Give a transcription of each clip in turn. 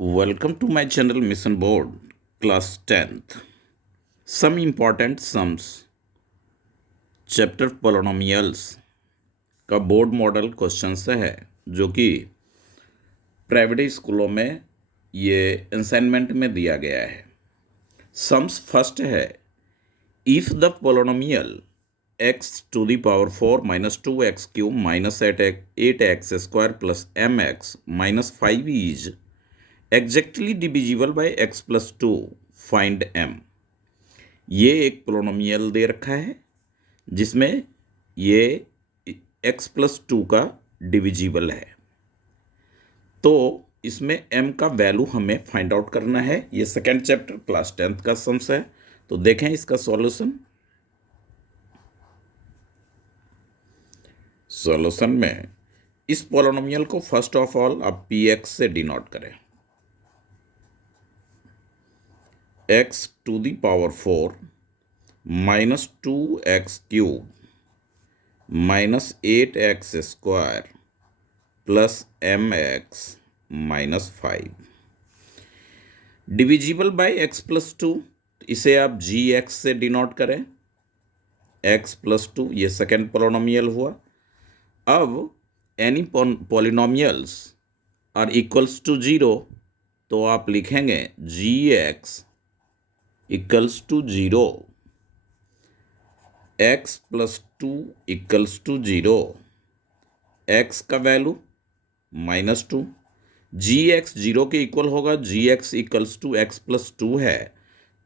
Welcome to my channel Mission Board, class 10th. Some important sums, chapter polynomials का board model question से है जो कि private स्कूलों में ये असाइनमेंट में दिया गया है। सम्स फर्स्ट है, if the polynomial x to the power 4 minus 2x cube minus 8x square plus mx minus 5 is exactly divisible by x plus 2, find m। ये एक पोलिनोमियल दे रखा है जिसमें ये x प्लस 2 का डिविजिबल है, तो इसमें m का वैल्यू हमें फाइंड आउट करना है। ये सेकेंड चैप्टर क्लास 10th का सम्स है, तो देखें इसका सॉल्यूशन में इस पोलिनोमियल को फर्स्ट ऑफ ऑल आप px से डिनोट करें। x to the power 4 minus 2x cube minus 8x square plus mx minus 5 divisible by x plus 2, इसे आप gx से डिनोट करें। x प्लस 2 ये सेकेंड पोलिनोमियल हुआ। अब any polynomials are equals to 0, तो आप लिखेंगे gx equals to 0, x plus 2 equals to 0, x का वैल्यू माइनस 2, gx 0 के इक्वल होगा, gx equals to x plus 2 है,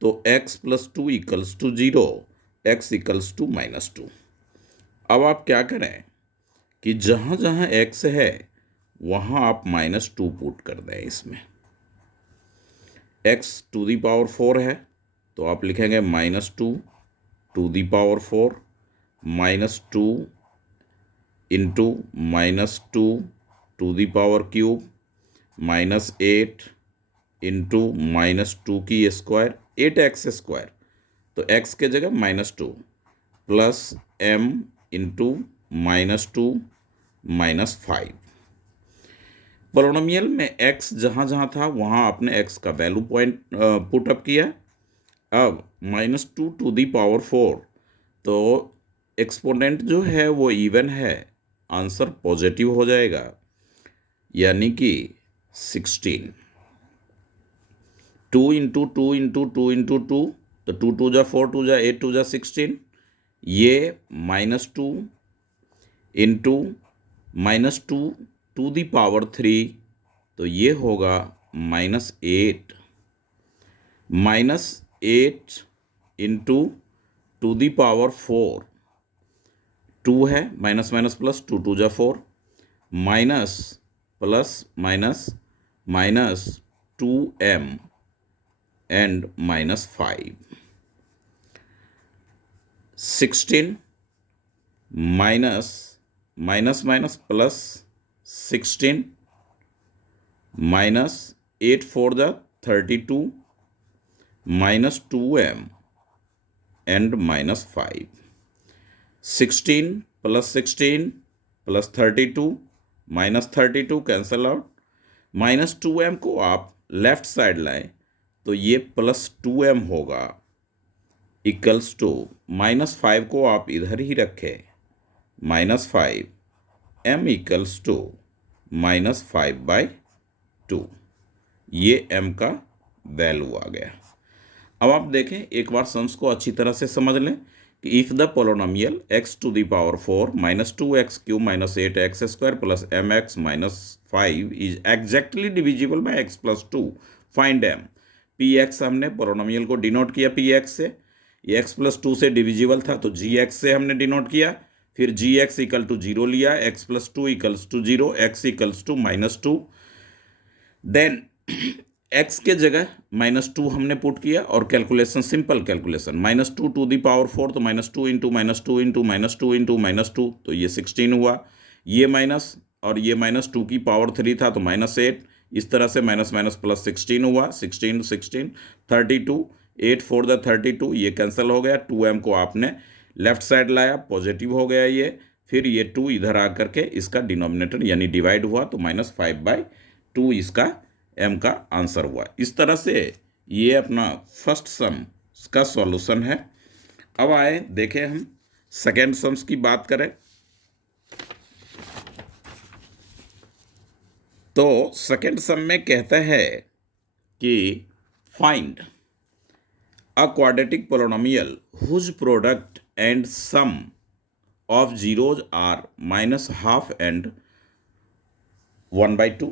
तो x plus 2 equals to 0, x equals to minus 2। अब आप क्या करें कि जहाँ जहाँ x है वहाँ आप माइनस 2 पुट कर दें। इसमें x टू दी पावर 4 है, तो आप लिखेंगे minus 2 to the power 4 minus 2 into minus 2 to the power cube minus 8 into minus 2 की स्क्वायर 8x स्क्वायर, तो x के जगह minus 2 plus m into minus 2 minus 5। Polynomial में x जहाँ जहाँ था वहाँ आपने x का वैल्यू पुट अप किया। अब माइनस 2 टू दी पावर 4, तो एक्सपोनेंट जो है वो इवन है, आंसर पॉजिटिव हो जाएगा, यानी कि 16। 2 इंटू 2 इंटू 2 इंटू 2, तो 2 2 जा 4, 2 जा 8, 2 जा 16, ये minus 2 into minus 2 to the power 3, तो ये होगा minus 8, minus 8 into to the power 4, 2 है, माइनस माइनस प्लस, 2 2 जा 4, minus plus minus minus 2m and minus 5, 16 minus minus minus plus 16 minus 8 4 जा 32 minus 2m and minus 5, 16 plus 16 plus 32 minus 32 cancel out, minus 2m को आप left side लाएं तो ये plus 2m होगा, equals to minus 5 को आप इधर ही रखें, minus 5 m equals to minus 5/2, ये m का वैल्यू आ गया। अब आप देखें, एक बार सम्स को अच्छी तरह से समझ लें कि if the polynomial x to the power 4 minus 2x cube minus 8x square plus mx minus 5 is exactly divisible by x plus 2, find m। px हमने पोलिनोमियल को डिनोट किया px से, ये x प्लस 2 से डिविजिबल था तो gx से हमने डिनोट किया, फिर gx इक्वल टू 0 लिया, x plus 2 equals to 0, x equals to minus 2, then x के जगह माइनस 2 हमने पुट किया और calculation, simple calculation, minus 2 to the power 4, तो minus 2 into minus 2 into minus 2 into minus 2, तो ये 16 हुआ, ये माइनस और ये माइनस 2 की पावर 3 था तो माइनस 8, इस तरह से माइनस माइनस प्लस 16 हुआ, 16 16 32, 8 4 द 32, ये कैंसिल हो गया, 2m को आपने लेफ्ट साइड लाया, पॉजिटिव हो गया ये, फिर ये 2 इधर आ करके इसका डिनोमिनेटर यानी डिवाइड हुआ तो -5/2 इसका m का आंसर हुआ। इस तरह से ये अपना फर्स्ट सम का सॉल्यूशन है। अब आए देखें हम सेकेंड सम्स की बात करें तो सेकेंड सम में कहता है कि find a quadratic polynomial whose product and sum of zeros are minus half and 1/2।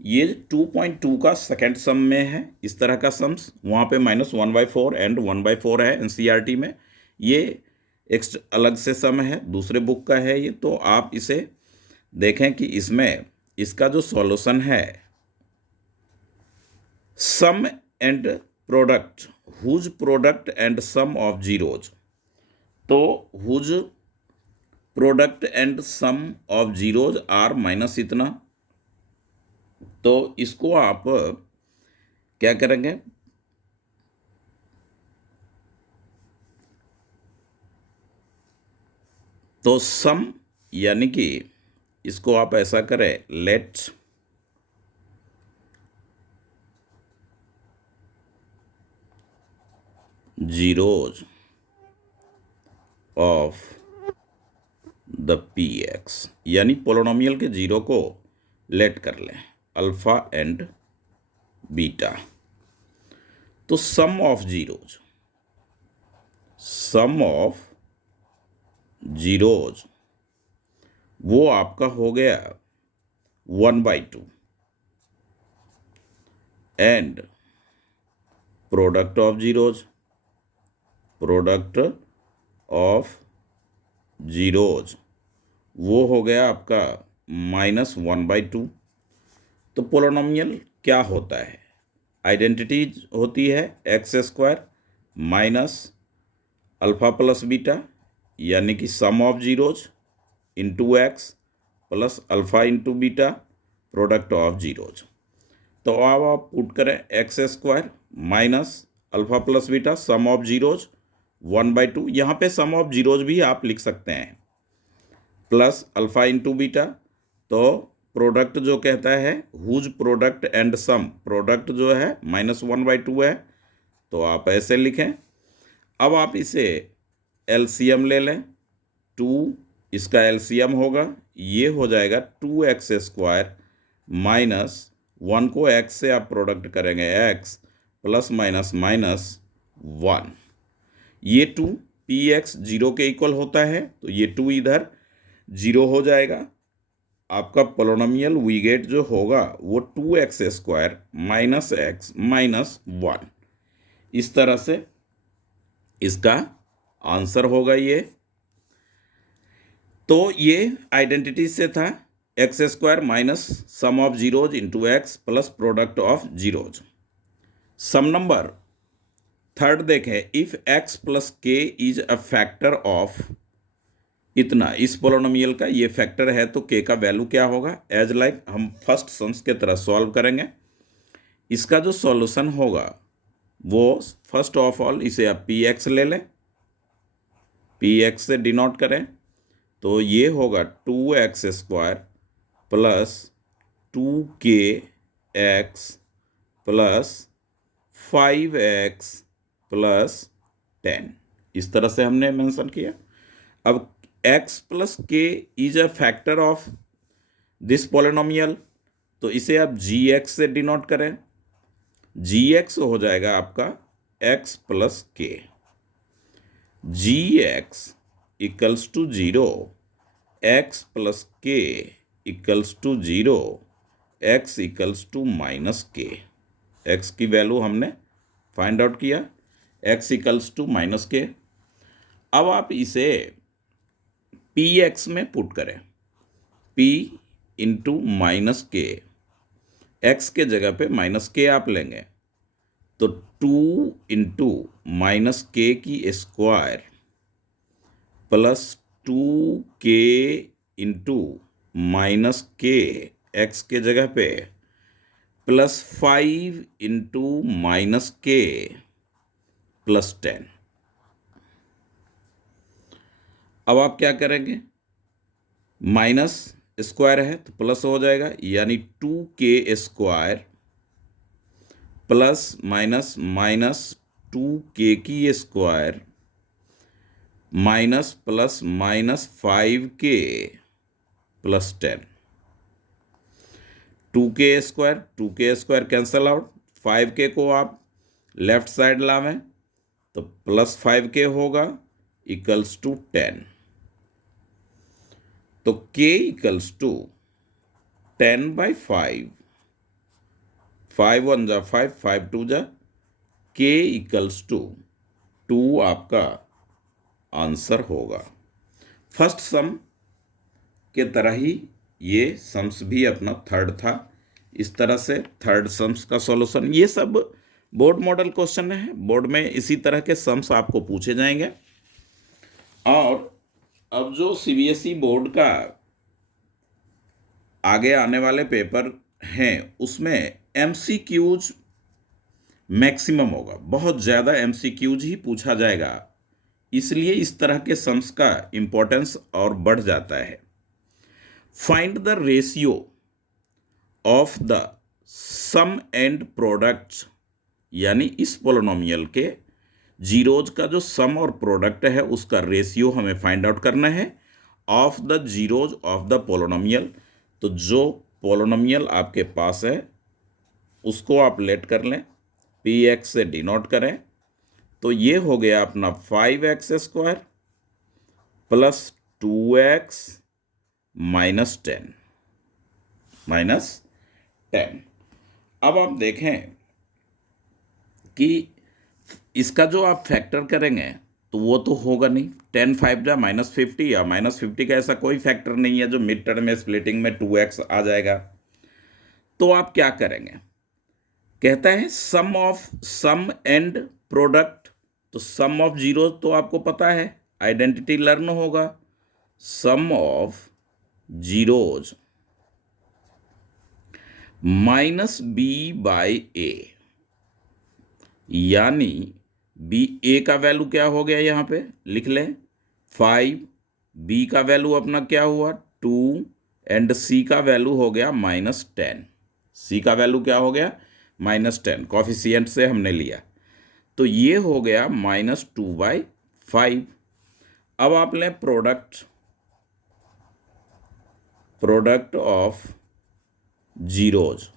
ये 2.2 का सेकेंड सम में है। इस तरह का सम्स वहाँ पे -1/4 एंड 1/4 है एनसीईआरटी में। ये एक अलग से सम है, दूसरे बुक का है ये। तो आप इसे देखें कि इसमें इसका जो सॉल्यूशन है sum and product whose product and sum of zeros, तो whose product and sum of zeros are minus इतना। तो इसको आप क्या करेंगे, तो सम यानी कि इसको आप ऐसा करें, let zeros of the P X, यानी पोलोनोमियल के जीरो को लेट कर लें अल्फा एंड बीटा। तो sum of zeros, sum of zeros वो आपका हो गया 1/2 and product of zeros, product of zeros वो हो गया आपका -1/2। तो पोलोनोमियल क्या होता है, आइडेंटिटी होती है x² minus alpha plus beta, यानी कि sum of zeros into x plus alpha into beta product of zeros. तो अब आप पुट करें x² minus alpha plus beta sum of zeros 1/2। यहाँ पे सम ऑफ जीरोज भी आप लिख सकते हैं प्लस अल्फा इंटू बीटा। तो प्रोडक्ट जो कहता है whose product and sum, product जो है -1/2 है, तो आप ऐसे लिखें। अब आप इसे एलसीएम ले लें, 2 इसका एलसीएम होगा, ये हो जाएगा 2x² माइनस 1 को x से आप प्रोडक्ट करेंगे x प्लस माइनस माइनस 1। ये 2 px 0 के इक्वल होता है, तो ये 2 इधर 0 हो जाएगा। आपका पोलोनोमियल वी गेट जो होगा वो 2x² माइनस x माइनस 1। इस तरह से इसका आंसर होगा ये। तो ये आइडेंटिटी से था x² minus sum of zeros into x plus product of zeros. Sum number third देखें, if x plus k is a factor of इतना, इस पोलोनोमियल का ये फैक्टर है तो k का वैल्यू क्या होगा, एज लाइक हम फर्स्ट सम्स के तरह सॉल्व करेंगे। इसका जो सॉल्यूशन होगा वो फर्स्ट ऑफ ऑल इसे आप px ले लें, px से डिनोट करें, तो ये होगा 2x² plus 2kx plus 5x plus 10। इस तरह से हमने मेंशन किया। अब x plus k is a factor of this polynomial, तो इसे आप gx से डिनोट करें, gx हो जाएगा आपका x plus K. gx equals to 0, x plus K equals to 0, x equals to minus K. x की वैल्यू हमने फाइंड आउट किया, x equals to minus K. अब आप इसे px में पुट करें, p into minus K, x के जगह पे माइनस के आप लेंगे, तो 2 इंटू माइनस के की square plus 2k into minus के एक्स के जगह पे प्लस 5 इंटू माइनस के प्लस 10। अब आप क्या करेंगे, माइनस स्क्वायर है तो प्लस हो जाएगा, यानी 2k² plus minus minus 2k की square minus plus minus 5k plus 10। 2k square cancel out, 5k को आप लेफ्ट साइड लावें तो प्लस 5k होगा इक्वल्स टू 10। तो k इक्वल्स टू 10/5, 5 1 जा 5, 5 2 जा, k इक्वल्स टू 2 आपका आंसर होगा। फर्स्ट सम के तरह ही ये सम्स भी अपना थर्ड था। इस तरह से थर्ड सम्स का सॉल्यूशन, ये सब बोर्ड मॉडल क्वेश्चन है, बोर्ड में इसी तरह के सम्स आपको पूछे जाएंगे। और अब जो सीबीएसई बोर्ड का आगे आने वाले पेपर हैं उसमें एमसीक्यूज मैक्सिमम होगा, बहुत ज़्यादा एमसीक्यूज ही पूछा जाएगा, इसलिए इस तरह के सम्स का इम्पोर्टेंस और बढ़ जाता है। Find the ratio of the sum and products, यानी इस पोलिनोमियल के जीरोज का जो सम और प्रोडक्ट है उसका रेशियो हमें फाइंड आउट करना है of the zeros of the polynomial. तो जो पोलिनोमियल आपके पास है उसको आप लेट कर लें, पी एक्स से डिनोट करें, तो ये हो गया अपना 5x² प्लस 2x माइनस 10। अब आप देखें कि इसका जो आप फैक्टर करेंगे तो वो तो होगा नहीं, 10 5 जा -50 या -50 का ऐसा कोई फैक्टर नहीं है जो मिड टर्म में स्प्लिटिंग में 2x आ जाएगा। तो आप क्या करेंगे, कहता है सम ऑफ सम एंड प्रोडक्ट, तो सम ऑफ जीरो तो आपको पता है, आइडेंटिटी लर्न होगा, सम ऑफ जीरोज माइनस b/a, यानी बी ए का वैल्यू क्या हो गया यहाँ पे लिख लें 5, बी का वैल्यू अपना क्या हुआ 2 एंड सी का वैल्यू हो गया -10। सी का वैल्यू क्या हो गया -10, कॉफिशिएंट से हमने लिया, तो ये हो गया -2/5। अब आप लें प्रोडक्ट ऑफ जीरोज,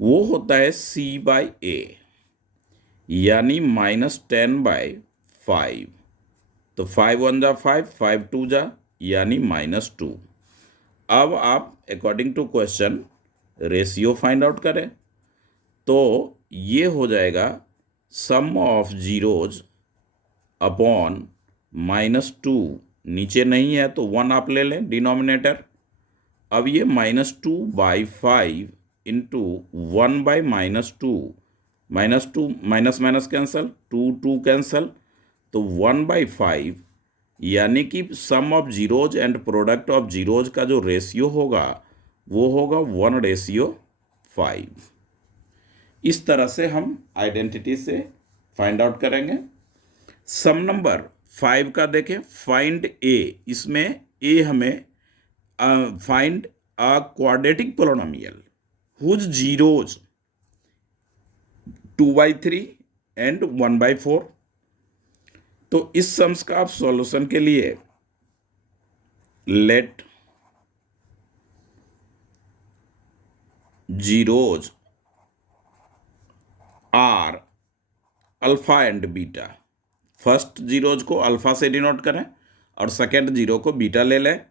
वो होता है c/a, यानी -10/5। तो 5 1 जा 5, 5 2 जा, यानी -2। अब आप according to question ratio find out करें, तो ये हो जाएगा सम ऑफ जीरोज अपॉन -2, नीचे नहीं है तो 1 आप ले लें डिनोमिनेटर। अब ये -2/5 into 1/-2, -2 minus minus cancel, 2 2 cancel, तो 1/5, यानी कि sum of zeros and product of zeros का जो रेशियो होगा वो होगा 1:5। इस तरह से हम आइडेंटिटी से फाइंड आउट करेंगे। सम नंबर 5 का देखें, फाइंड ए, इसमें ए हमें find a quadratic polynomial whose zeros 2/3 and 1/4। तो इस सम्स का आप सॉल्यूशन के लिए let zeros are alpha and beta, first zeros को अल्फा से डिनोट करें और सेकेंड जीरो को बीटा ले लें।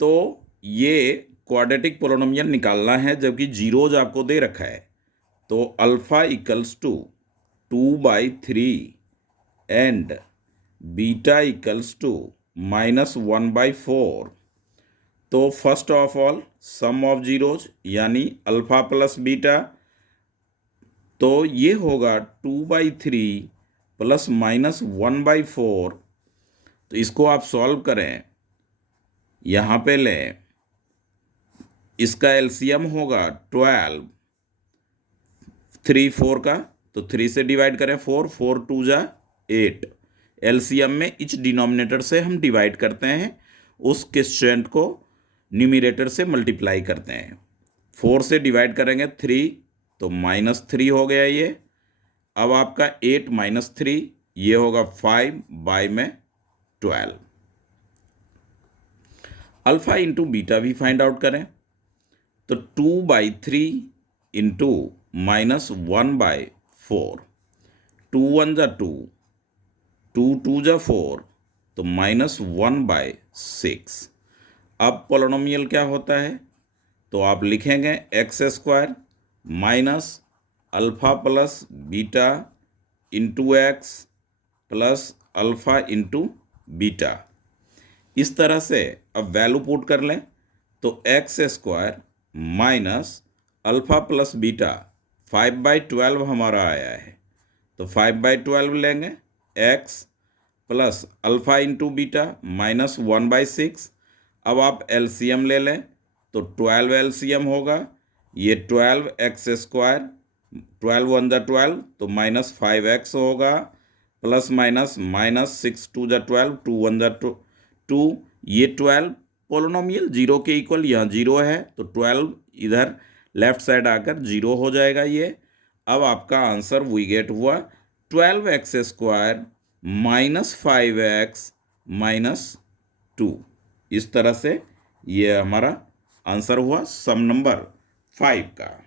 तो ये क्वाड्रेटिक पोलिनोमियल निकालना है जबकि जीरोज आपको दे रखा है, तो alpha equals to 2/3 and beta equals to -1/4। तो first of all sum of zeros यानी अल्फा प्लस बीटा, तो ये होगा 2/3 प्लस -1/4। तो इसको आप सॉल्व करें, यहाँ पे लें, इसका एलसीएम होगा 12, 3 4 का, तो 3 से डिवाइड करें 4, 4 2 जा 8। एलसीएम में इच डिनोमिनेटर से हम डिवाइड करते हैं, उस क्वोशिएंट को न्यूमरेटर से मल्टीप्लाई करते हैं। 4 से डिवाइड करेंगे 3 तो -3 हो गया ये। अब आपका 8 - 3 ये होगा 5 बाय में 12। अल्फा इंटू बीटा भी फाइंड आउट करें तो 2/3 इंटू -1/4, 2 1 जा 2, 2 2 जा 4 तो -1/6। अब पोलिनोमियल क्या होता है तो आप लिखेंगे x² minus alpha plus beta into x plus alpha into beta. इस तरह से अब वैल्यू पुट कर लें तो x² minus alpha plus beta 5/12 हमारा आया है तो 5/12 लेंगे x plus alpha into beta -1/6। अब आप एलसीएम ले लें तो 12 एलसीएम होगा, ये 12x², 12 1 जा 12 तो -5x होगा, प्लस माइनस -6 2 जा 12, 2 1 जा 2, ये 12 पोलिनोमियल 0 के इक्वल यहाँ 0 है तो 12 इधर लेफ्ट साइड आकर 0 हो जाएगा ये। अब आपका आंसर वी गेट हुआ 12x² -5x -2। इस तरह से ये हमारा आंसर हुआ सम नंबर 5 का।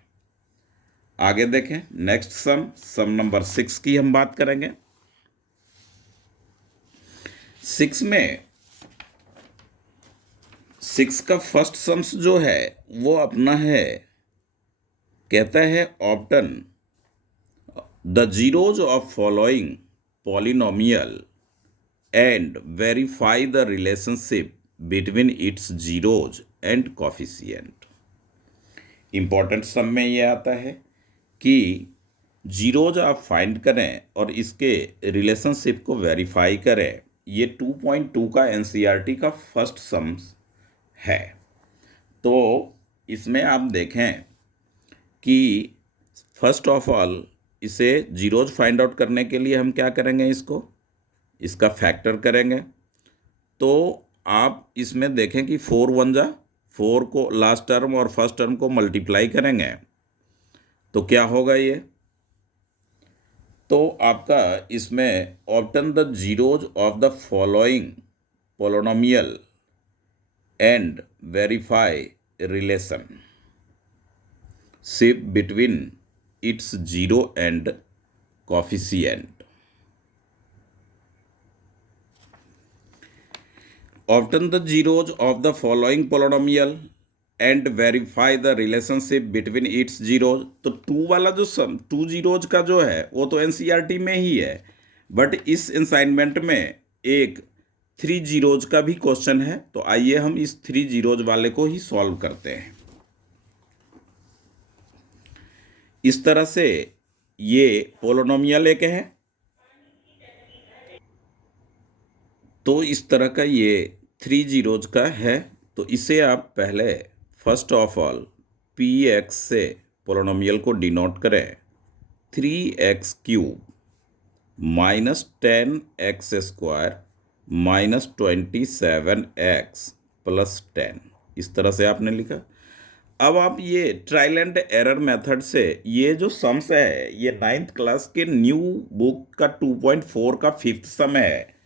आगे देखें नेक्स्ट सम नंबर 6 की हम बात करेंगे। 6 में 6 का फर्स्ट सम्स जो है वो अपना है, कहता है obtain the zeros of following polynomial and verify the relationship between its zeros and coefficient. Important sum में ये आता है कि जीरोज आप फाइंड करें और इसके रिलेशनशिप को वेरीफाई करें। ये 2.2 का एनसीईआरटी का फर्स्ट सम्स है। तो इसमें आप देखें कि फर्स्ट ऑफ ऑल इसे जीरोज फाइंड आउट करने के लिए हम क्या करेंगे, इसका फैक्टर करेंगे। तो आप इसमें देखें कि 4 1 जा 4 को लास्ट टर्म और फर्स्ट टर्म को मल्टीप्लाई करेंगे तो क्या होगा ये, तो आपका इसमें obtain the zeros of the following polynomial and verify relation ship between its zero and coefficient. Obtain the zeros of the following polynomial and verify the relationship between its zeros। तो 2 वाला जो सम 2 जीरोज का जो है वो तो NCERT में ही है, बट इस असाइनमेंट में एक 3 जीरोज का भी क्वेश्चन है। तो आइए हम इस 3 जीरोज वाले को ही सॉल्व करते हैं। इस तरह से ये पोलिनोमियल एक है, तो इस तरह का ये 3 जीरोज का है। तो इसे आप पहले फर्स्ट ऑफ ऑल px से पोलिनोमियल को डिनोट करें 3x³ -10x² -27x + 10। इस तरह से आपने लिखा। अब आप ये ट्रायल एंड एरर मेथड से ये जो सम्स है ये 9th क्लास के न्यू बुक का 2.4 का 5th सम है।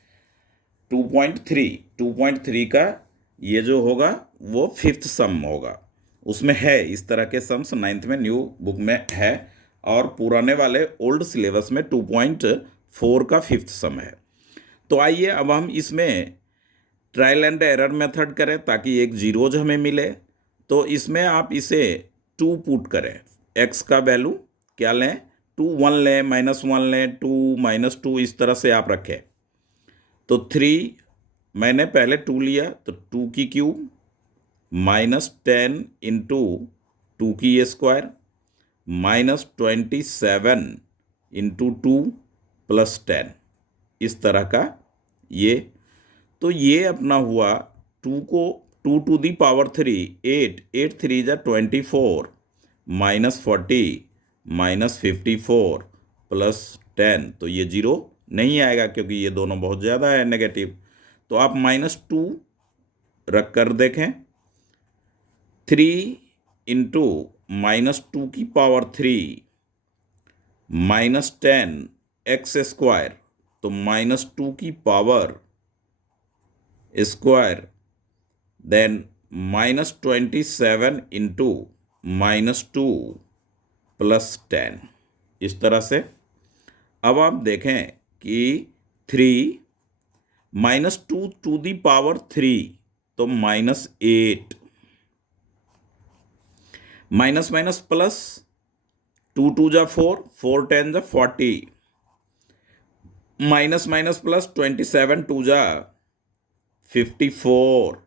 2.3 का ये जो होगा वो 5th सम होगा, उसमें है इस तरह के सम्स 9th में न्यू बुक में है, और पुराने वाले ओल्ड सिलेबस में 2.4 का 5th सम है। तो आइए अब हम इसमें ट्रायल एंड एरर मेथड करें ताकि एक जीरोज हमें मिले। तो इसमें आप इसे 2 पुट करें, x का वैल्यू क्या लें, 2 1 लें, -1 लें, 2 -2 इस तरह से आप रखें। तो 3 मैंने पहले 2 लिया तो 2 की क्यूब -10 इंटू 2 की स्क्वायर -27 इंटू 2 + 10 इस तरह का ये। तो ये अपना हुआ 2 को 2 टू दी पावर 3 8 8 3 जा 24 -40 -54 + 10। तो ये 0 नहीं आएगा क्योंकि ये दोनों बहुत ज़्यादा है नेगेटिव। तो आप -2 रख कर देखें। 3 इंटू -2 की पावर 3 -10 x², तो -2 की पावर² देन -27 इंटू -2 +10। इस तरह से अब आप देखें कि 3 -2 टू दी पावर 3, तो -8, माइनस माइनस प्लस, 2 2 जा 4, 4 10 जा 40, माइनस माइनस प्लस, 27 2 जा 54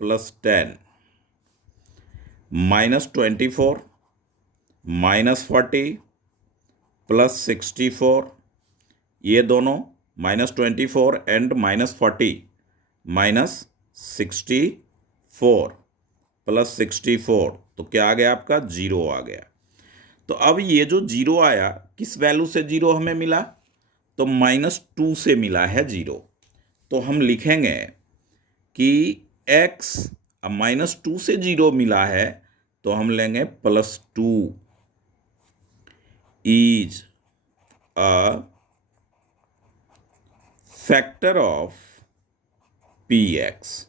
+10, -24 -40 +64, ये दोनों -24 एंड -40 -64 +64, तो क्या आ गया आपका 0 आ गया। तो अब ये जो 0 आया किस वैल्यू से 0 हमें मिला, तो -2 से मिला है 0। तो हम लिखेंगे कि x, अब -2 से 0 मिला है तो हम लेंगे +2 is a factor of px।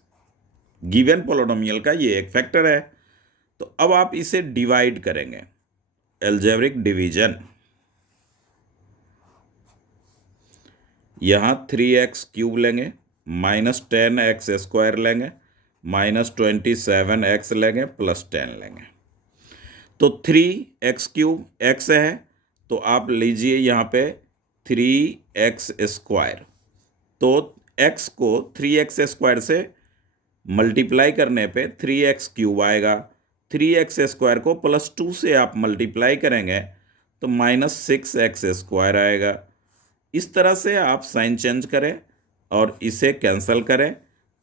Given polynomial का ये एक फैक्टर है। तो अब आप इसे डिवाइड करेंगे, एल्जेब्रिक डिवीजन। यहाँ 3x³ लेंगे, -10x² लेंगे, -27x लेंगे, +10 लेंगे। तो 3x³ x है, तो आप लीजिए यहाँ पे 3x²। तो x को 3x² से मल्टीप्लाई करने पे 3x³ आएगा। 3x² को +2 से आप मल्टीप्लाई करेंगे तो -6x² आएगा। इस तरह से आप साइन चेंज करें और इसे कैंसिल करें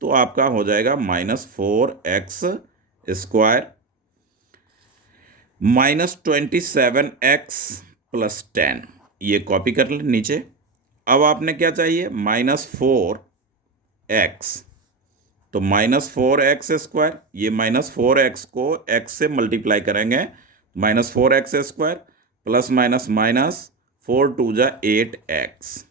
तो आपका हो जाएगा -4x² -27x +10। ये कॉपी कर लें नीचे। अब आपने क्या चाहिए, -4x, तो -4x², ये -4x को x से मल्टीप्लाई करेंगे, -4x² प्लस माइनस माइनस 4 2 जा 8x,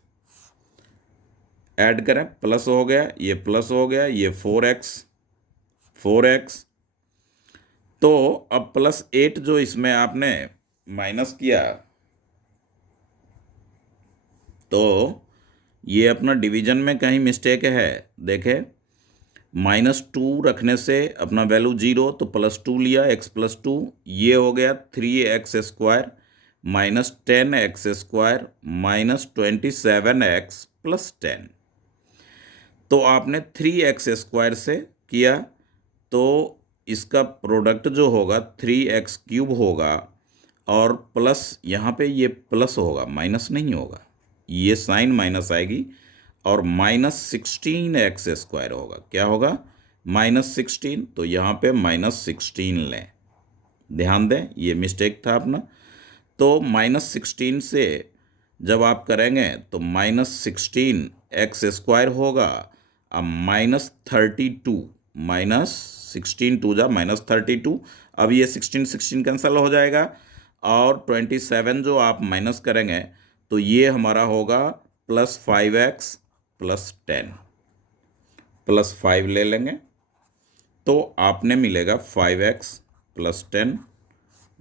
ऐड करें, प्लस हो गया, ये प्लस हो गया, ये 4x। तो अब +8 जो इसमें आपने माइनस किया, तो ये अपना डिवीजन में कहीं मिस्टेक है। देखें, -2 रखने से अपना वैल्यू 0, तो +2 लिया, x +2, ये हो गया 3x² -10x² -27x +10। तो आपने 3x² से किया तो इसका प्रोडक्ट जो होगा 3x³ होगा, और प्लस यहाँ पे ये प्लस होगा, माइनस नहीं होगा, ये साइन माइनस आएगी, और -16x² होगा। क्या होगा, -16, तो यहाँ पे -16 लें। ध्यान दें, ये मिस्टेक था अपना। तो -16 से जब आप करेंगे तो -16x² होगा, अब -32, -16 2 जा -32, अब ये 16 कैंसिल हो जाएगा, और 27 जो आप माइनस करेंगे तो ये हमारा होगा +5x +10, +5 ले लेंगे, तो आपने मिलेगा 5x +10,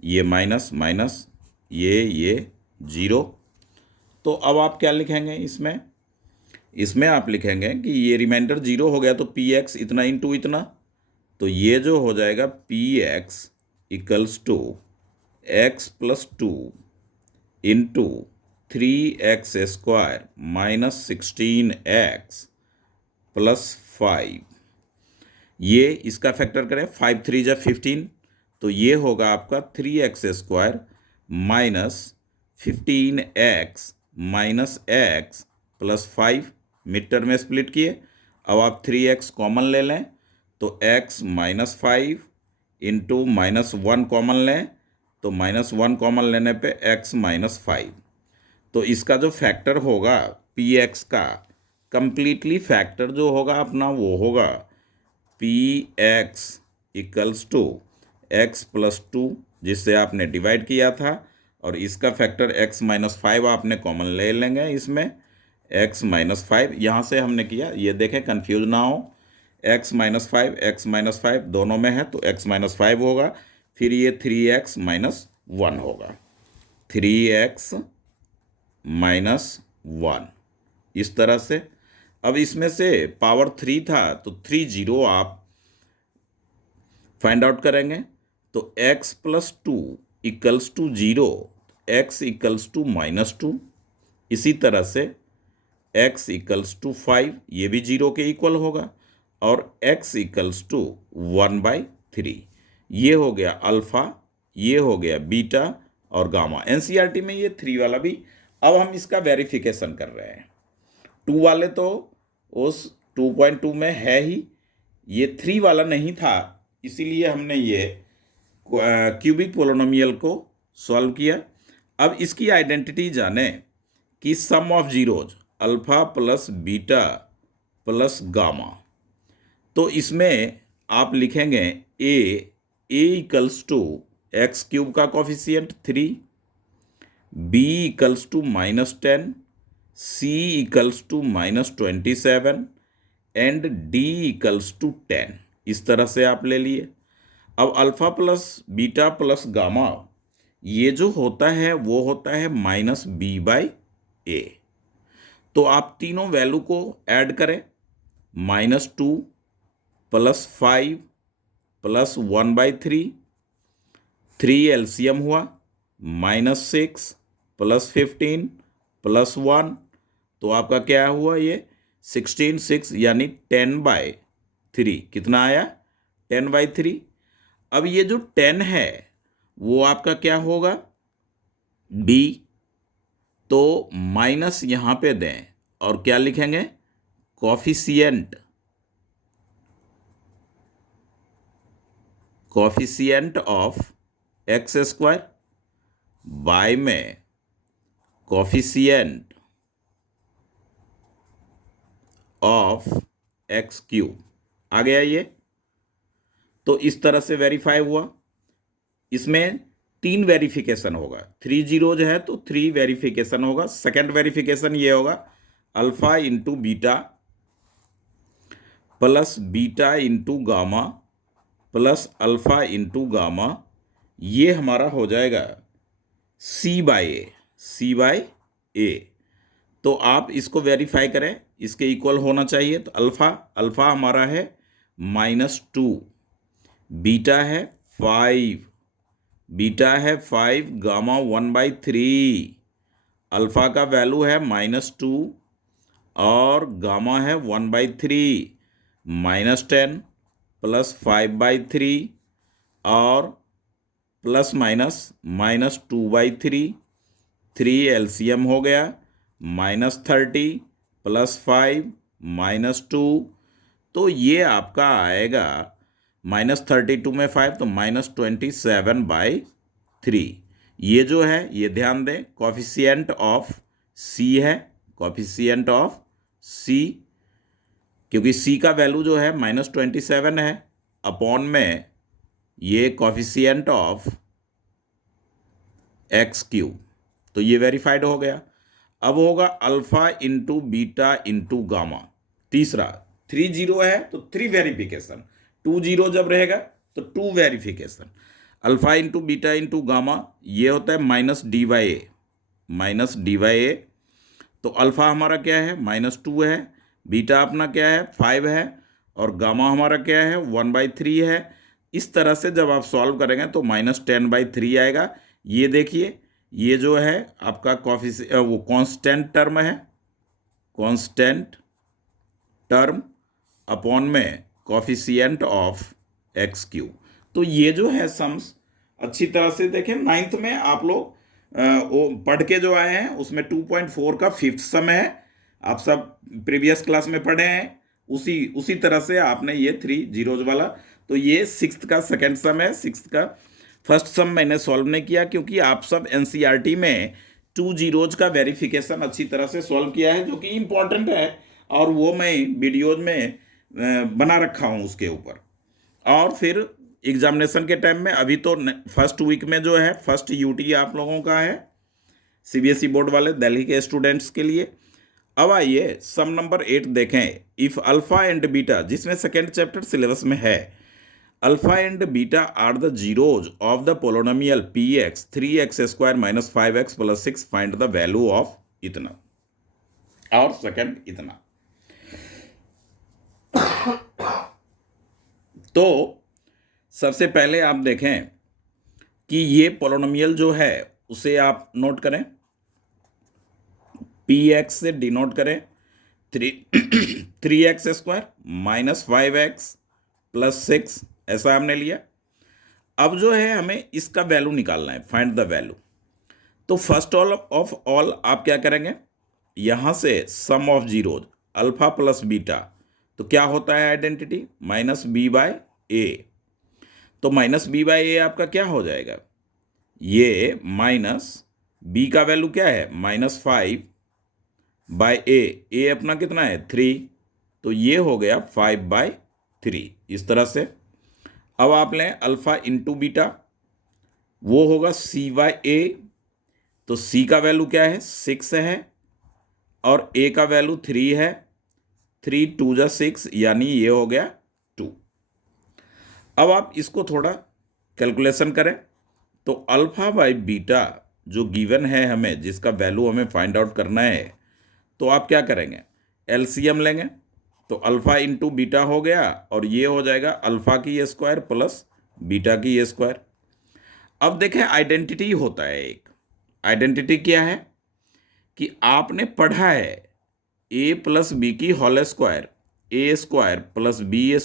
ये माइनस माइनस, ये 0। तो अब आप क्या लिखेंगे इसमें आप लिखेंगे कि ये रिमाइंडर 0 हो गया, तो px इतना इंटू इतना, तो ये जो हो जाएगा px equals to x +2 into 3x² -16x +5। ये इसका फैक्टर करें, 5 3 जा 15, तो ये होगा आपका 3x² -15x -x +5, mid term में स्प्लिट किए। अब आप 3x कॉमन ले लें, तो x -5 इंटू -1 कॉमन लें, तो -1 कॉमन लेने पे x -5। तो इसका जो फैक्टर होगा px का, कंप्लीटली फैक्टर जो होगा अपना वो होगा px equals to x plus 2 जिससे आपने डिवाइड किया था, और इसका फैक्टर x माइनस 5 आपने कॉमन ले लेंगे इसमें, x माइनस 5 यहाँ से हमने किया, ये देखें कन्फ्यूज ना हो, x माइनस 5 दोनों में है तो x माइनस 5 होगा, फिर ये 3x माइनस 1 होगा, 3x माइनस 1 इस तरह से। अब इसमें से पावर 3 था तो 3 जीरो आप फाइंड आउट करेंगे, तो x plus 2 equals to 0, x equals to minus 2, इसी तरह से x इक्वल्स टू 5 ये भी 0 के इक्वल होगा, और x इक्वल्स टू 1/3 ये हो गया अल्फ़ा, ये हो गया बीटा और गामा। एनसीईआरटी में ये 3 वाला भी, अब हम इसका वेरिफिकेशन कर रहे हैं। 2 वाले तो उस 2.2 में है ही, ये 3 वाला नहीं था, इसीलिए हमने ये क्यूबिक पोलिनोमियल को सॉल्व किया। अब इसकी आइडेंटिटी जाने कि sum of zeros alpha plus beta plus gamma, तो इसमें आप लिखेंगे A equals to X cube का coefficient 3, B equals to -10, C equals to -27 and D equals to 10, इस तरह से आप ले लिए। अब alpha plus beta plus gamma ये जो होता है वो होता है -b/a, तो आप तीनों वैल्यू को ऐड करें, -2 प्लस 5 प्लस 1/3, 3 एलसीएम हुआ, -6 प्लस 15 प्लस 1, तो आपका क्या हुआ ये 16 6 यानी 10/3, कितना आया 10/3। अब ये जो 10 है वो आपका क्या होगा b, तो माइनस यहाँ पे दें और क्या लिखेंगे coefficient of x square by में कॉफिशिएंट ऑफ एक्स क्यूब, आ गया ये। तो इस तरह से वेरीफाई हुआ। इसमें 3 वेरिफिकेशन होगा, 3 जीरोज है तो 3 वेरिफिकेशन होगा। सेकंड वेरिफिकेशन ये होगा alpha into beta plus beta into gamma plus alpha into gamma, ये हमारा हो जाएगा c/a। तो आप इसको वेरीफाई करें, इसके इक्वल होना चाहिए। तो अल्फा हमारा है -2, बीटा है 5, गामा 1/3, अल्फ़ा का वैल्यू है -2 और गामा है 1/3, -10 प्लस 5/3 और प्लस माइनस -2/3, 3 एलसीएम हो गया, -30 प्लस 5 -2, तो ये आपका आएगा -32 में 5 तो -27/3। ये जो है ये ध्यान दें कॉफिशिएंट ऑफ c है, कॉफिशिएंट ऑफ c, क्योंकि c का वैल्यू जो है -27 है, अपॉन में ये कॉफिशिएंट ऑफ एक्स क्यूब, तो ये वेरीफाइड हो गया। अब होगा alpha into beta into gamma. तीसरा 3 जीरो है तो 3 वेरिफिकेशन, 2 जीरो जब रहेगा तो 2 verification. Alpha into beta into gamma ये होता है -d/a, तो अल्फा हमारा क्या है -2 है, बीटा अपना क्या है 5 है, और गामा हमारा क्या है 1/3 है। इस तरह से जब आप सॉल्व करेंगे तो -10/3 आएगा। ये देखिए ये जो है आपका वो कांस्टेंट टर्म है, कांस्टेंट टर्म अपॉन में कॉफिशिएंट ऑफ एक्स क्यूब। तो ये जो है सम्स अच्छी तरह से देखें, 9th में आप लोग वो पढ़ के जो आए हैं उसमें 2.4 का 5th सम है, आप सब प्रीवियस क्लास में पढ़े हैं, उसी तरह से आपने ये 3 जीरोज वाला। तो ये 6th का सेकेंड सम है, 6th का फर्स्ट सम मैंने सॉल्व नहीं किया क्योंकि आप सब एनसीईआरटी में 2 जीरोज का वेरिफिकेशन अच्छी तरह से सॉल्व किया है, जो कि इम्पॉर्टेंट है, और वो मैं वीडियोज में बना रखा हूँ उसके ऊपर। और फिर एग्जामिनेशन के टाइम में। अभी तो फर्स्ट वीक में जो है फर्स्ट यूटी आप लोगों का है, सीबीएसई बोर्ड वाले दिल्ली के स्टूडेंट्स के लिए। अब आइए सम नंबर 8 देखें। इफ अल्फा एंड बीटा, जिसमें सेकेंड चैप्टर सिलेबस में है, alpha and beta are the zeros of the polynomial p x 3x² - 5x + 6, find the value of इतना, और सेकेंड इतना। तो सबसे पहले आप देखें कि ये पोलोनोमियल जो है उसे आप नोट करें, पी एक्स से डिनोट करें 3x² - 5x + 6, ऐसा हमने लिया। अब जो है हमें इसका वैल्यू निकालना है, फाइंड द वैल्यू। तो फर्स्ट ऑफ ऑल आप क्या करेंगे, यहां से sum of zeros alpha plus beta, तो क्या होता है आइडेंटिटी, -b/a। तो -b/a आपका क्या हो जाएगा, ये माइनस b का वैल्यू क्या है -5/a, a अपना कितना है 3, तो ये हो गया 5/3 इस तरह से। अब आप लें अल्फा इंटू बीटा, वो होगा c/a, तो c का वैल्यू क्या है 6 है और a का वैल्यू 3 है, 3 × 2 = 6, यानी ये हो गया 2। अब आप इसको थोड़ा कैलकुलेशन करें, तो अल्फा बाई बीटा जो गिवन है हमें, जिसका वैल्यू हमें फाइंड आउट करना है, तो आप क्या करेंगे, एलसीएम लेंगे। तो अल्फा इंटू बीटा हो गया और ये हो जाएगा अल्फा की स्क्वायर प्लस बीटा की स्क्वायर। अब देखें आइडेंटिटी होता है एक, आइडेंटिटी क्या है कि आपने पढ़ा है a + b की whole square, a² + b²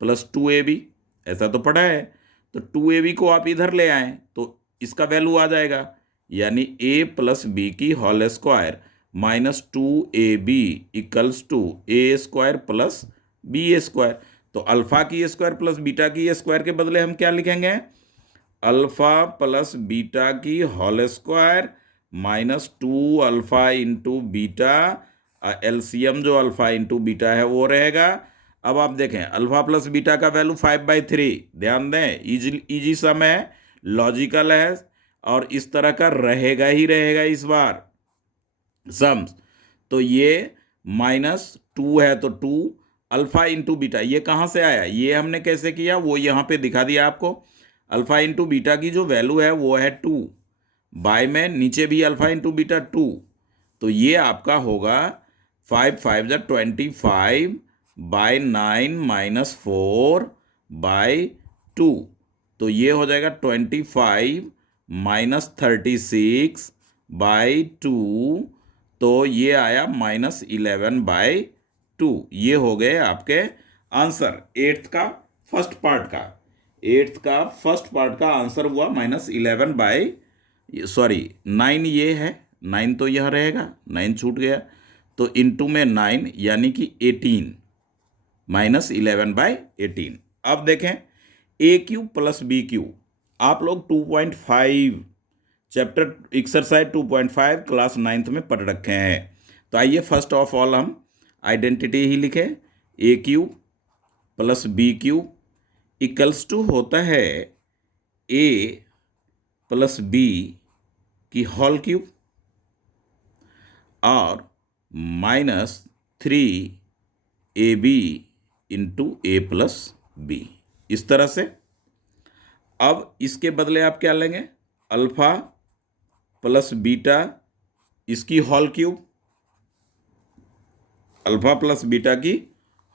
+ 2ab, ऐसा तो पढ़ा है। तो 2ab को आप इधर ले आए तो इसका वैल्यू आ जाएगा, यानी a + b की whole square -2ab = a² + b²। तो अल्फा की स्क्वायर प्लस बीटा की स्क्वायर के बदले हम क्या लिखेंगे, अल्फा प्लस बीटा की whole square -2 alpha into beta, LCM जो अल्फा इंटू बीटा है वो रहेगा। अब आप देखें अल्फा प्लस बीटा का वैल्यू 5/3, ध्यान दें इजी सम है, लॉजिकल है और इस तरह का रहेगा ही रहेगा इस बार सम्स। तो ये -2 है, तो 2 अल्फा इंटू बीटा, ये कहाँ से आया, ये हमने कैसे किया वो यहाँ पे दिखा दिया आपको। अल्फा इंटू बीटा की जो वैल्यू है वो है 2, बाय में नीचे भी अल्फा इंटू बीटा 2, तो ये आपका होगा 5 × 5 = 25/9 - 4/2, तो ये हो जाएगा 25 - 36/2, तो ये आया -11/2। ये हो गए आपके आंसर। 8th का फर्स्ट पार्ट का, 8th का फर्स्ट पार्ट का आंसर हुआ -9, ये है 9, तो यह रहेगा 9 छूट गया, तो इंटू में 9 यानी कि 18, -11/18। अब देखें a³ + b³ आप लोग 2.5 चैप्टर एक्सरसाइज 2.5 क्लास 9th में पढ़ रखे हैं। तो आइए फर्स्ट ऑफ ऑल हम आइडेंटिटी ही लिखें, a³ + b³ = होता है a + b की होल क्यूब और -3ab × a + b, इस तरह से। अब इसके बदले आप क्या लेंगे, अल्फा प्लस बीटा इसकी whole cube, alpha plus beta की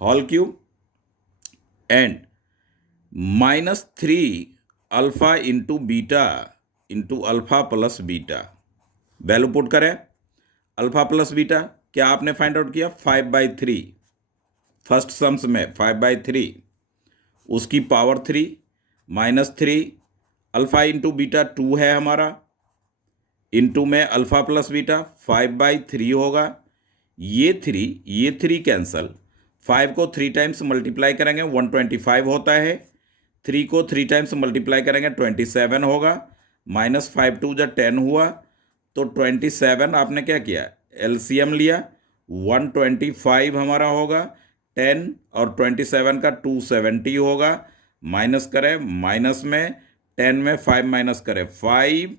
whole cube and -3 alpha into beta into alpha plus beta. Value put करें, अल्फा प्लस बीटा क्या आपने फाइंड आउट किया 5/3, फर्स्ट सम्स में 5/3, उसकी पावर 3 -3 अल्फा इंटू बीटा 2 है हमारा, इंटू में अल्फा प्लस बीटा 5/3 होगा। ये 3 कैंसल, 5 को 3 टाइम्स मल्टीप्लाई करेंगे 125 होता है, 3 को 3 टाइम्स मल्टीप्लाई करेंगे 27 होगा, -5 × 2 = 10 हुआ, तो 27 आपने क्या किया एलसीएम लिया, 125 हमारा होगा, 10 और 27 का 270 होगा, माइनस करें, माइनस में 10 में 5 माइनस करें 5,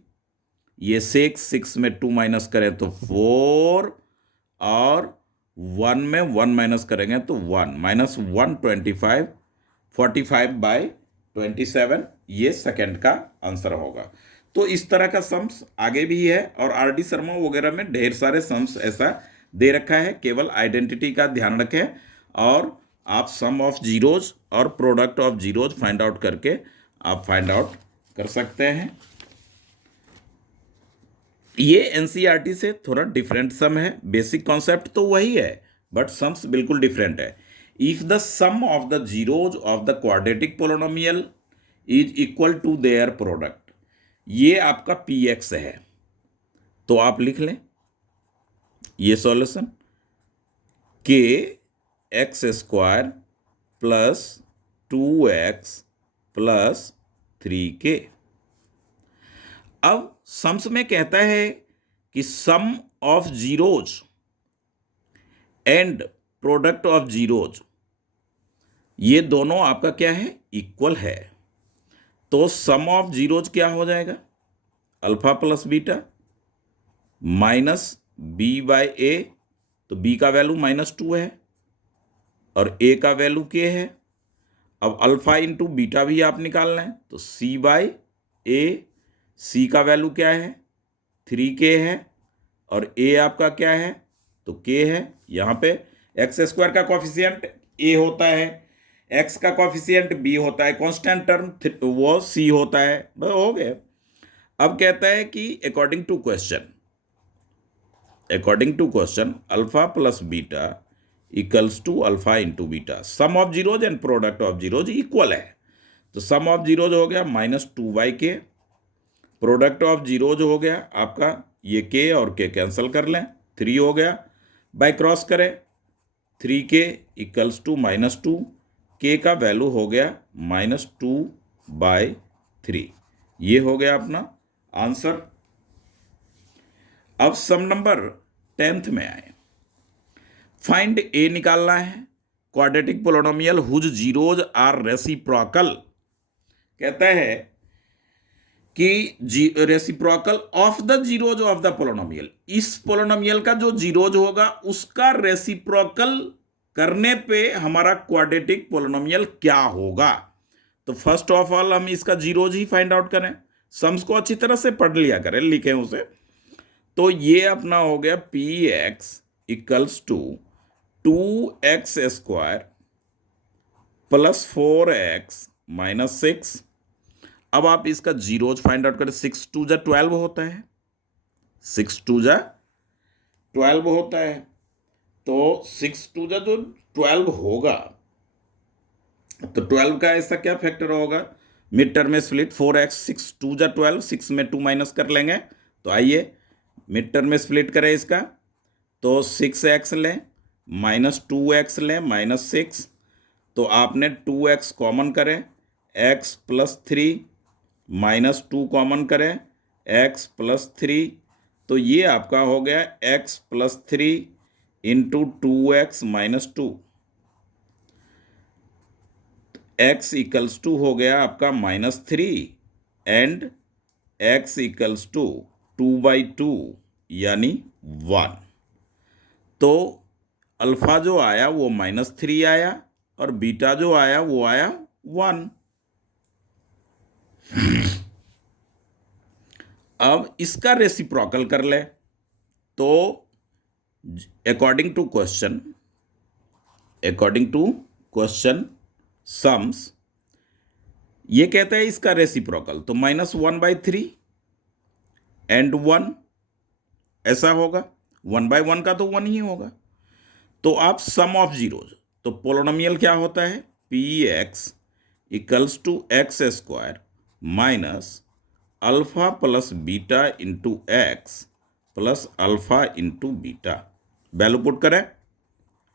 ये 6 में 2 माइनस करें तो 4, और 1 में 1 माइनस करेंगे तो 1, माइनस 125, 45/27, ये सेकंड का आंसर होगा। तो इस तरह का सम्स आगे भी है, और आर.डी. शर्मा वगैरह में ढेर सारे सम्स ऐसा दे रखा है। केवल आइडेंटिटी का ध्यान रखें, और आप सम ऑफ जीरोज और product of zeros find out करके आप फाइंड आउट कर सकते हैं। ये एनसीईआरटी से थोड़ा डिफरेंट सम है, बेसिक कॉन्सेप्ट तो वही है बट सम्स बिल्कुल डिफरेंट है। If the sum of the zeros of the quadratic polynomial is equal to their product, ये आपका पी एक्स है, तो आप लिख लें ये सॉल्यूशन के x square plus 2x plus 3k। अब सम्स में कहता है कि sum of zeros and product of zeros, ये दोनों आपका क्या है, इक्वल है। तो सम ऑफ जीरोज क्या हो जाएगा, alpha plus beta minus b/a, तो b का वैल्यू -2 है और a का वैल्यू k है। अब अल्फा इंटू बीटा भी आप निकाल लें तो c/a, c का वैल्यू क्या है 3k है, और a आपका क्या है तो k है। यहाँ पे एक्स स्क्वायर का कॉफिशिएंट a होता है, x का कॉफिशिएंट b होता है, कांस्टेंट टर्म वो c होता है, बस हो गया। अब कहता है कि according to question alpha plus beta equals to alpha into beta, sum of zeros and product of zeros equal है। तो सम ऑफ जीरोज हो गया -2/k, प्रोडक्ट ऑफ जीरोज हो गया आपका ये k और k कैंसिल कर लें, 3 हो गया, बाय क्रॉस करें 3k इक्वल्स टू -2, k का वैल्यू हो गया -2/3, ये हो गया अपना आंसर। अब सम नंबर 10th में आए, फाइंड ए निकालना है, quadratic polynomial whose zeros are reciprocal. कहता है कि reciprocal of the zeros of the polynomial, इस पोलिनोमियल का जो जीरोज होगा उसका रेसिप्रोकल करने पे हमारा क्वाड्रेटिक पोलिनोमियल क्या होगा। तो फर्स्ट ऑफ ऑल हम इसका जीरोज ही फाइंड आउट करें, सम्स को अच्छी तरह से पढ़ लिया करें, लिखें उसे। तो ये अपना हो गया p x equals to 2x square plus 4x minus 6। अब आप इसका जीरोज फाइंड आउट करें, 6 2 जा 12 होता है, 6 2 जा 12 होता है, तो 6 2 जा जो 12 होगा, तो 12 का ऐसा क्या फैक्टर होगा, मिड टर्म में स्प्लिट 4x, 6 2 जा 12, 6 में 2 माइनस कर लेंगे। तो आइए मिड टर्म में स्प्लिट करें इसका, तो 6x लें -2x लें -6, तो आपने 2x कॉमन करें, x प्लस 3 -2 कॉमन करें, x प्लस 3, तो ये आपका हो गया x plus 3 into 2x -2, x equals to हो गया आपका -3 एंड x इक्वल्स टू 2/2 यानी 1। तो अल्फा जो आया वो -3 आया और बीटा जो आया वो आया 1। अब इसका रेसिप्रोकल कर ले, तो अकॉर्डिंग टू क्वेश्चन सम्स ये कहता है इसका रेसिप्रोकल, तो -1/3 एंड 1 ऐसा होगा, 1/1 का तो 1 ही होगा। तो आप सम ऑफ जीरोज, तो पोलिनोमियल क्या होता है, P x equals to X square minus alpha plus beta into x plus alpha into beta. Value put करें,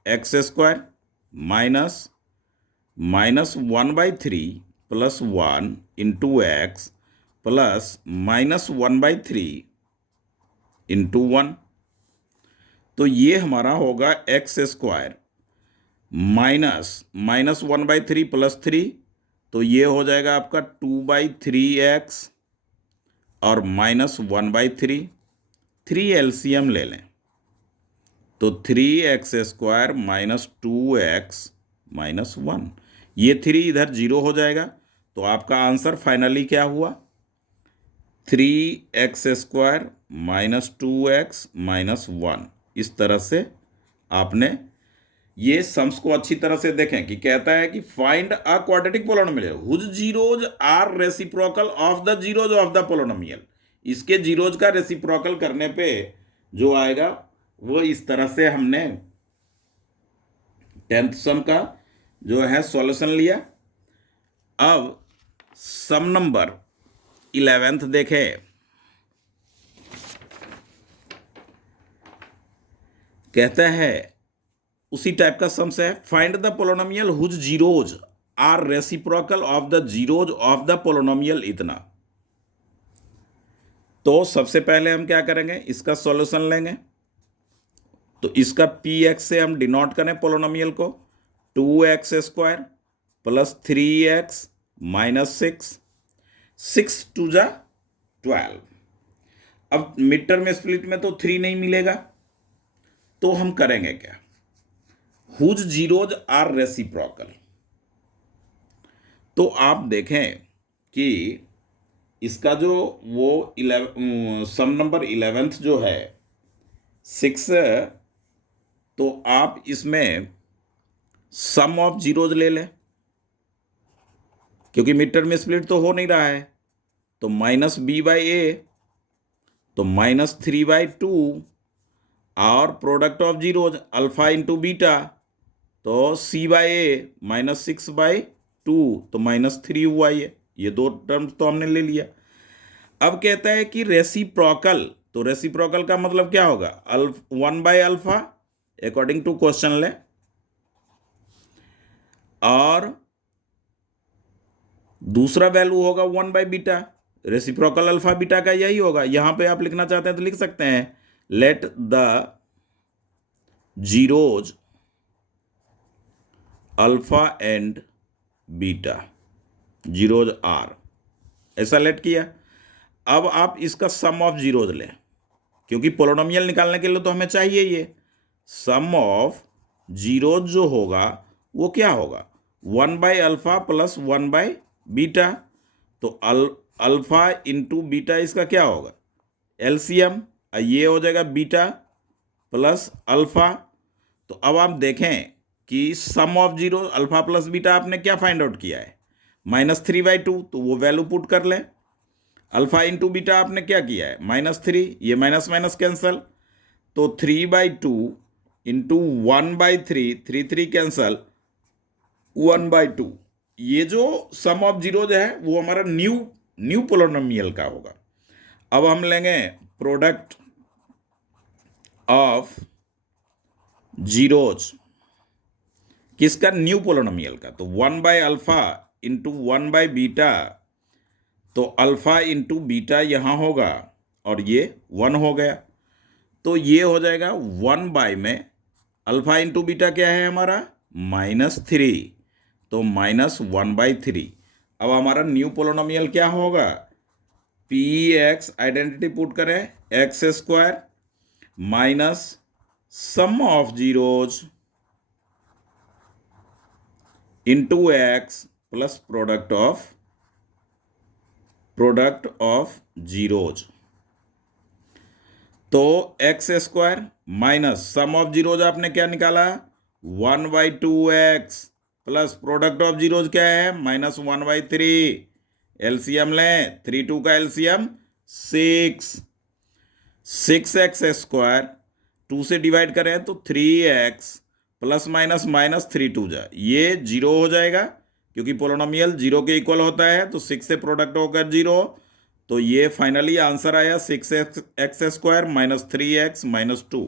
X square -1/3 plus 1 into x plus -1/3 into 1, तो ये हमारा होगा एक्स स्क्वायर -1/3 प्लस 3, तो ये हो जाएगा आपका 2/3x और -1/3, 3 एलसीएम ले लें तो 3x² -2x-1, ये 3 इधर 0 हो जाएगा। तो आपका आंसर फाइनली क्या हुआ? 3x² -2x-1। इस तरह से आपने ये सम्स को अच्छी तरह से देखें कि कहता है कि find a quadratic polynomial whose zeros are reciprocal of the zeros of the polynomial. इसके जीरोज का रेसिप्रोकल करने पे जो आएगा वो इस तरह से हमने 10th सम का जो है सॉल्यूशन लिया। अब सम नंबर 11th देखें। कहता है उसी टाइप का सम्स है, find the polynomial whose zeros are reciprocal of the zeros of the polynomial इतना। तो सबसे पहले हम क्या करेंगे, इसका सॉल्यूशन लेंगे। तो इसका px से हम डिनोट करें पोलिनोमियल को, 2x² + 3x -6, 6 2 जा 12। अब मिड टर्म स्प्लिट में तो 3 नहीं मिलेगा, तो हम करेंगे क्या? Whose zeros are reciprocal. तो आप देखें कि इसका जो वो सम नंबर 11th जो है 6, तो आप इसमें सम ऑफ जीरोज ले लें, क्योंकि मिड टर्म स्प्लिट तो हो नहीं रहा है। तो -b/a, तो -3/2 और product of zeros alpha into beta, तो c/a -6/2, तो -3 हुआ। ये दो टर्म्स तो हमने ले लिया। अब कहता है कि रेसिप्रोकल, तो रेसिप्रोकल का मतलब क्या होगा? 1/α अकॉर्डिंग टू क्वेश्चन ले, और दूसरा वैल्यू होगा 1/β। रेसिप्रोकल अल्फा बीटा का यही होगा। यहां पे आप लिखना चाहते हैं तो लिख सकते हैं, let the zeros alpha and beta, zeros are, ऐसा लेट किया। अब आप इसका सम ऑफ जीरोज लें, क्योंकि पोलिनोमियल निकालने के लिए तो हमें चाहिए ये सम ऑफ जीरोज जो होगा वो क्या होगा? 1/α + 1/β। तो अल्फा इंटू बीटा इसका क्या होगा? एलसीएम। ये हो जाएगा बीटा प्लस अल्फा। तो अब आप देखें कि sum of zero alpha plus beta आपने क्या फाइंड आउट किया है? -3/2। तो वो वैल्यू पुट कर लें। अल्फा इंटू बीटा आपने क्या किया है? -3, ये माइनस माइनस कैंसल, तो 3/2 इंटू 1/3, 3 कैंसल, 1/2। ये जो सम ऑफ जीरोज है वो हमारा न्यू पोलिनोमियल का होगा। अब हम लेंगे प्रोडक्ट ऑफ जीरोज, किसका? न्यू पोलिनोमियल का। तो 1/α इंटू 1/β, तो अल्फा इंटू बीटा यहां होगा और ये 1 हो गया। तो ये हो जाएगा 1 में अल्फा इंटू बीटा क्या है हमारा? -3, तो -1/3। अब हमारा न्यू पोलिनोमियल क्या होगा? px आइडेंटिटी पुट करें, x² minus sum of zeros into x plus product of zeros. तो x² minus sum of zeros आपने क्या निकाला? 1/2x plus product of zeros क्या है? -1/3। एलसीएम लें, 3 2 का एलसीएम 6, 6x², 2 से डिवाइड करें तो 3x प्लस माइनस -3 2 जा, ये 0 हो जाएगा, क्योंकि पोलिनोमियल 0 के इक्वल होता है। तो 6 से प्रोडक्ट होकर 0, तो ये फाइनली आंसर आया 6x² -3x -2।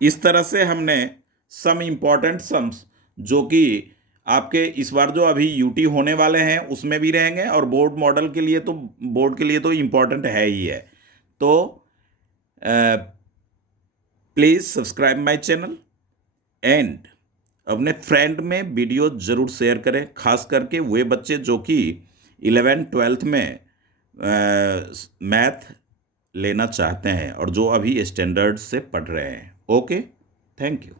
इस तरह से हमने सम इम्पॉर्टेंट सम्स जो कि आपके इस बार जो अभी यूटी होने वाले हैं उसमें भी रहेंगे, और बोर्ड के लिए तो इम्पॉर्टेंट है ही है। तो please subscribe my channel and अपने फ्रेंड में वीडियो ज़रूर शेयर करें, खास करके वे बच्चे जो कि 11th-12th में मैथ लेना चाहते हैं और जो अभी स्टैंडर्ड से पढ़ रहे हैं। Okay, thank you.